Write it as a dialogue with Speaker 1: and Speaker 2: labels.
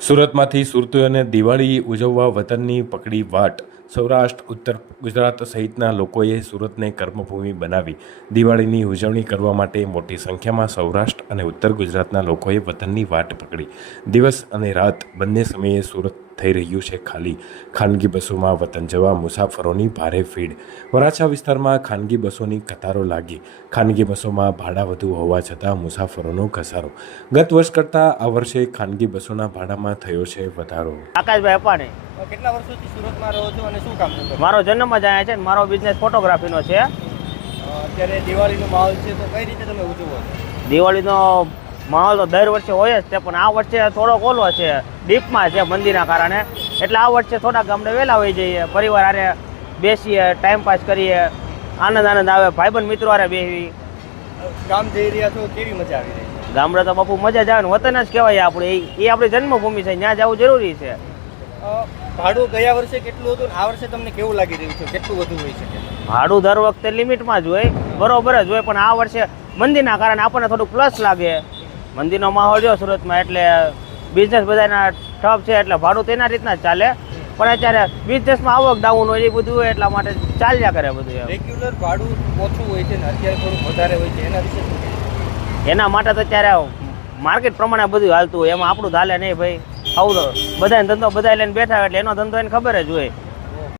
Speaker 1: સુરતમાંથી સુરતીઓને દિવાળી ઉજવવા વતનની પકડી વાટ। સૌરાષ્ટ્ર, ઉત્તર ગુજરાત સહિતના લોકોએ સુરતને કર્મભૂમિ બનાવી દિવાળીની ઉજવણી કરવા માટે મોટી સંખ્યામાં સૌરાષ્ટ્ર અને ઉત્તર ગુજરાતના લોકોએ વતનની વાટ પકડી। દિવસ અને રાત બંને સમયે સુરત થઈ રહ્યું છે ખાલી। ખાનગી બસોમાં વતન જવા મુસાફરોની ભારે ભીડ। વરાછા વિસ્તારમાં ખાનગી બસોની કતારો લાગી। ખાનગી બસોમાં ભાડા વધુ હોવા છતાં મુસાફરોનો ઘસારો। ગત વર્ષ કરતાં આ વર્ષે ખાનગી બસોના ભાડામાં થયો છે વધારો।
Speaker 2: આકાશભાઈ અપાણી।
Speaker 3: કેટલા વર્ષોથી સુરતમાં રહો છો અને શું કામ કરો છો?
Speaker 2: મારો જન્મ જ અહીંયા છે ને મારો બિઝનેસ ફોટોગ્રાફીનો છે।
Speaker 3: અત્યારે દિવાળીનો માહોલ છે તો કઈ રીતે તમે ઉજવો છો?
Speaker 2: દિવાળીનો માહોલ તો દર વર્ષે હોય જ છે, પણ આ વર્ષે થોડોક ઓલો છે, ડીપમાં છે મંદિરના કારણે, એટલે આ વર્ષે થોડા ગામડે વહેલા હોઈ જઈએ, પરિવાર હારે બેસીએ, ટાઈમ પાસ કરીએ, આનંદ આવે, ભાઈબંધ મિત્રો હારે બેસી।
Speaker 3: ગામ જઈ રહ્યા છો, કેવી મજા આવી રહી છે?
Speaker 2: ગામડે તો બાપુ મજા જ આવે ને, વતન જ કહેવાય આપણે, એ આપણી જન્મભૂમિ છે, ત્યાં જવું જરૂરી છે।
Speaker 3: ભાડું ગયા વર્ષે કેટલું હતું આ વર્ષે તમને કેવું લાગી રહ્યું છે? કેટલું વધુ હોઈ શકે?
Speaker 2: ભાડું દર વખતે લિમિટમાં જ હોય, બરોબર જ હોય, પણ આ વર્ષે મંદિરના કારણે આપણને થોડુંક પ્લસ લાગે। મંદિરનો માહોલ જો સુરતમાં, એટલે બિઝનેસ બધાના ઠપ છે, એટલે ભાડું તેના રીતના જ ચાલે, પણ અત્યારે બિઝનેસમાં આવક ડાઉન હોય એ બધું હોય, એટલા માટે ચાલ્યા કરે બધું।
Speaker 3: રેગ્યુલર ભાડું ઓછું હોય છે ને અત્યારે થોડું વધારે હોય છે, એના વિશે શું કહેશો?
Speaker 2: એના માટે તો અત્યારે માર્કેટ પ્રમાણે બધું હાલતું હોય, એમાં આપણું ચાલે નહીં ભાઈ। આવું બધાને ધંધો બધા લઈને બેઠા હોય એટલે એનો ધંધો એને ખબર જ હોય।